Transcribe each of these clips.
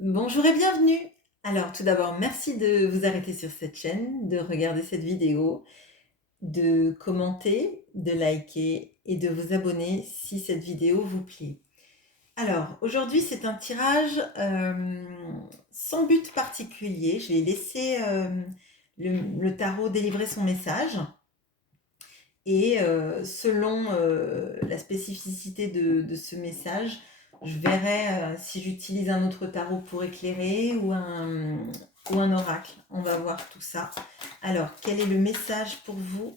Bonjour et bienvenue. Alors tout d'abord, merci de vous arrêter sur cette chaîne, de regarder cette vidéo, de commenter, de liker et de vous abonner si cette vidéo vous plaît. Alors aujourd'hui, c'est un tirage sans but particulier. Je vais laisser le tarot délivrer son message et selon la spécificité de ce message, je verrai si j'utilise un autre tarot pour éclairer ou un oracle. On va voir tout ça. Alors, quel est le message pour vous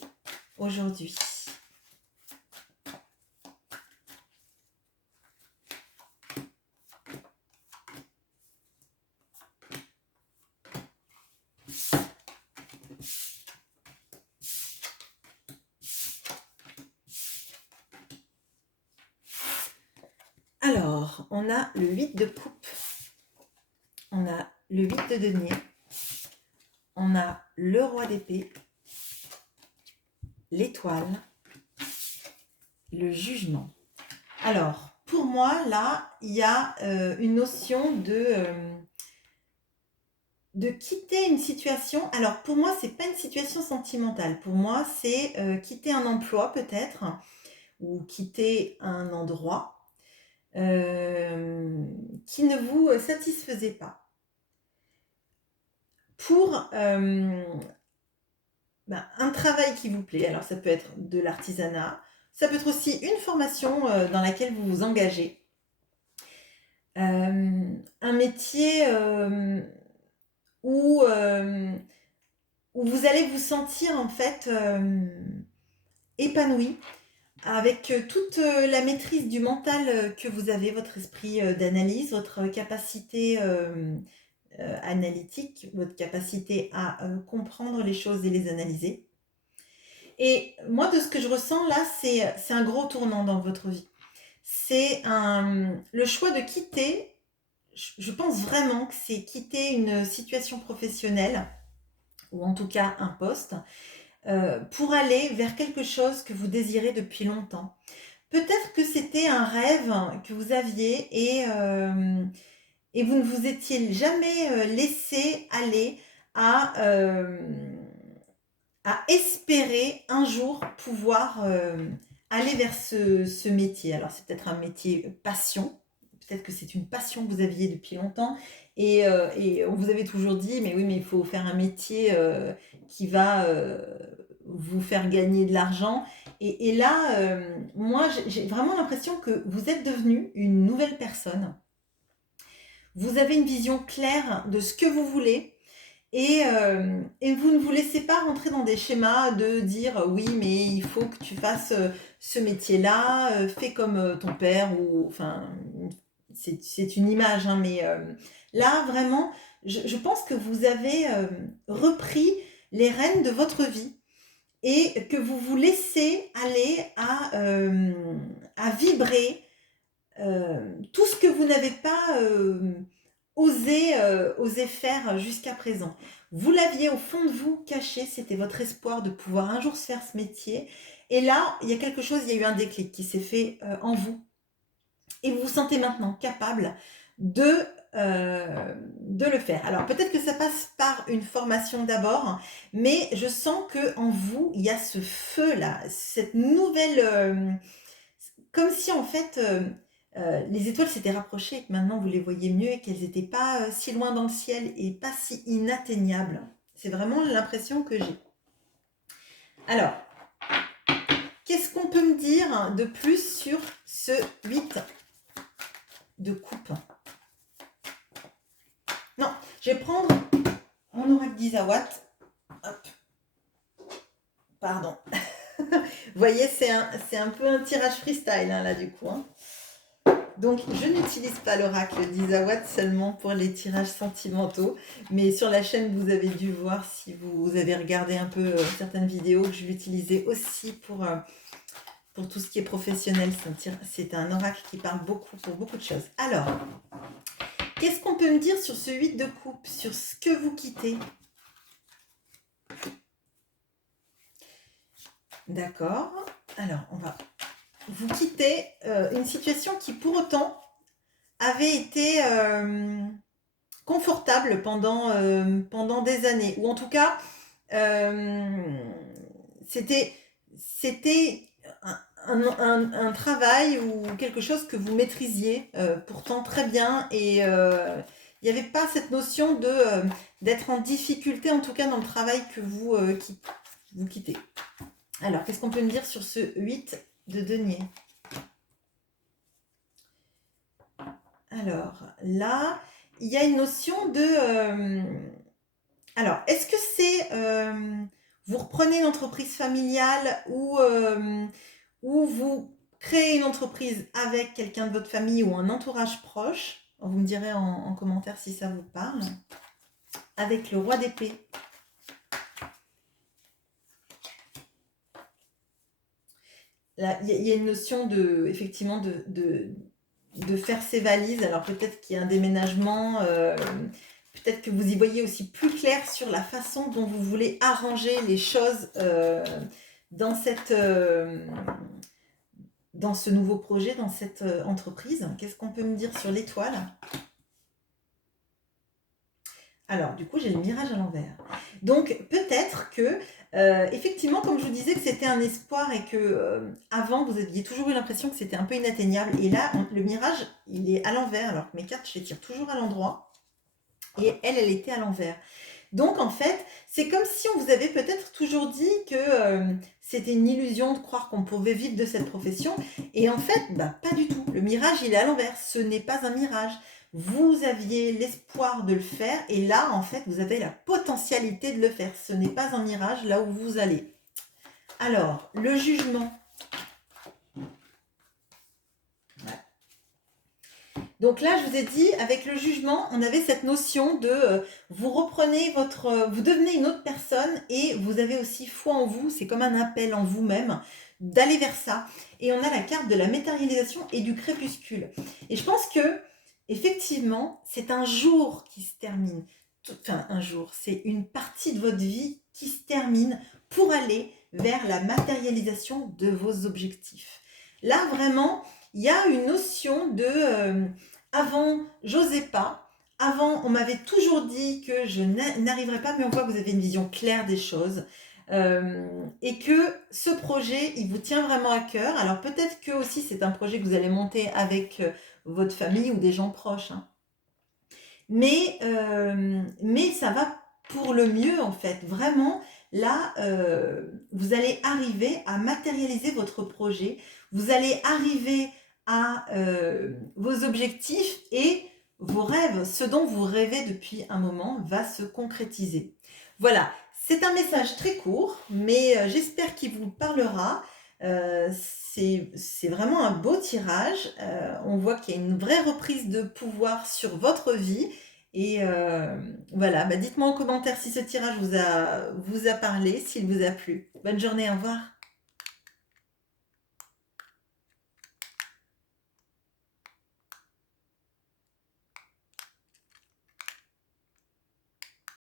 aujourd'hui? Alors, on a le 8 de coupe, on a le 8 de denier, on a le roi d'épée, l'étoile, le jugement. Alors, pour moi, là, il y a une notion de quitter une situation. Alors, pour moi, c'est pas une situation sentimentale. Pour moi, c'est quitter un emploi peut-être, ou quitter un endroit qui ne vous satisfaisait pas. Pour un travail qui vous plaît, alors ça peut être de l'artisanat, ça peut être aussi une formation dans laquelle vous vous engagez. Un métier où, où vous allez vous sentir en fait épanoui, avec toute la maîtrise du mental que vous avez, votre esprit d'analyse, votre capacité analytique, votre capacité à comprendre les choses et les analyser. Et moi, de ce que je ressens là, c'est un gros tournant dans votre vie. C'est le choix de quitter, je pense vraiment que c'est quitter une situation professionnelle, ou en tout cas un poste, pour aller vers quelque chose que vous désirez depuis longtemps. Peut-être que c'était un rêve que vous aviez et vous ne vous étiez jamais laissé aller à, à espérer un jour pouvoir aller vers ce métier. Alors c'est peut-être un métier passion, peut-être que c'est une passion que vous aviez depuis longtemps et on vous avait toujours dit mais oui mais il faut faire un métier qui va vous faire gagner de l'argent et là moi j'ai vraiment l'impression que vous êtes devenu une nouvelle personne. Vous avez une vision claire de ce que vous voulez et vous ne vous laissez pas rentrer dans des schémas de dire oui, mais il faut que tu fasses ce métier-là, fais comme ton père, ou enfin, c'est une image, hein, mais là, vraiment, je pense que vous avez repris les rênes de votre vie et que vous vous laissez aller à vibrer tout ce que vous n'avez pas osé faire jusqu'à présent. Vous l'aviez au fond de vous caché, c'était votre espoir de pouvoir un jour se faire ce métier. Et là, il y a quelque chose, il y a eu un déclic qui s'est fait en vous. Et vous vous sentez maintenant capable de le faire. Alors peut-être que ça passe par une formation d'abord, mais je sens que en vous, il y a ce feu-là, cette nouvelle... comme si en fait les étoiles s'étaient rapprochées et que maintenant vous les voyez mieux et qu'elles n'étaient pas si loin dans le ciel et pas si inatteignables. C'est vraiment l'impression que j'ai. Alors, qu'est-ce qu'on peut me dire de plus sur ce 8 de coupe? Non, je vais prendre mon oracle d'Isawat. Hop, pardon. Vous voyez, c'est un peu un tirage freestyle hein, là du coup. Hein. Donc, je n'utilise pas l'oracle d'Isawat seulement pour les tirages sentimentaux, mais sur la chaîne, vous avez dû voir, si vous avez regardé un peu certaines vidéos, que je l'utilisais aussi pour tout ce qui est professionnel. C'est un oracle qui parle beaucoup pour beaucoup de choses. Alors, qu'est-ce qu'on peut me dire sur ce 8 de coupe, sur ce que vous quittez? D'accord. Alors, on va... Vous quittez une situation qui, pour autant, avait été confortable pendant des années. Ou en tout cas, c'était c'était un travail ou quelque chose que vous maîtrisiez pourtant très bien et il n'y avait pas cette notion d'être en difficulté, en tout cas dans le travail que vous quittez. Alors, qu'est-ce qu'on peut me dire sur ce 8 de denier? Alors, là, il y a une notion de... alors, est-ce que c'est... vous reprenez une entreprise familiale ou vous créez une entreprise avec quelqu'un de votre famille ou un entourage proche? Vous me direz en commentaire si ça vous parle. Avec le roi d'épée. Là, il y a une notion effectivement, de faire ses valises. Alors peut-être qu'il y a un déménagement, peut-être que vous y voyez aussi plus clair sur la façon dont vous voulez arranger les choses dans dans ce nouveau projet, dans cette entreprise. Qu'est-ce qu'on peut me dire sur l'étoile? Alors, du coup, j'ai le mirage à l'envers. Donc, peut-être que, effectivement, comme je vous disais, que c'était un espoir et que avant, vous aviez toujours eu l'impression que c'était un peu inatteignable. Et là, le mirage, il est à l'envers, alors que mes cartes, je les tire toujours à l'endroit. Et elle était à l'envers. Donc, en fait, c'est comme si on vous avait peut-être toujours dit que c'était une illusion de croire qu'on pouvait vivre de cette profession. Et en fait, bah, pas du tout. Le mirage, il est à l'envers. Ce n'est pas un mirage. Vous aviez l'espoir de le faire. Et là, en fait, vous avez la potentialité de le faire. Ce n'est pas un mirage là où vous allez. Alors, le jugement. Donc là, je vous ai dit, avec le jugement, on avait cette notion de vous reprenez vous devenez une autre personne et vous avez aussi foi en vous, c'est comme un appel en vous-même, d'aller vers ça. Et on a la carte de la matérialisation et du crépuscule. Et je pense que, effectivement, c'est un jour qui se termine. Enfin, un jour, c'est une partie de votre vie qui se termine pour aller vers la matérialisation de vos objectifs. Là, vraiment, il y a une notion de... avant, j'osais pas. Avant, on m'avait toujours dit que je n'arriverais pas, mais on voit que vous avez une vision claire des choses. Et que ce projet, il vous tient vraiment à cœur. Alors peut-être que aussi c'est un projet que vous allez monter avec votre famille ou des gens proches. Hein. Mais ça va pour le mieux en fait. Vraiment, là, vous allez arriver à matérialiser votre projet. Vous allez arriver à vos objectifs et vos rêves, ce dont vous rêvez depuis un moment, va se concrétiser. Voilà, c'est un message très court, mais j'espère qu'il vous parlera. C'est vraiment un beau tirage. On voit qu'il y a une vraie reprise de pouvoir sur votre vie. Et voilà, bah dites-moi en commentaire si ce tirage vous a parlé, s'il vous a plu. Bonne journée, au revoir.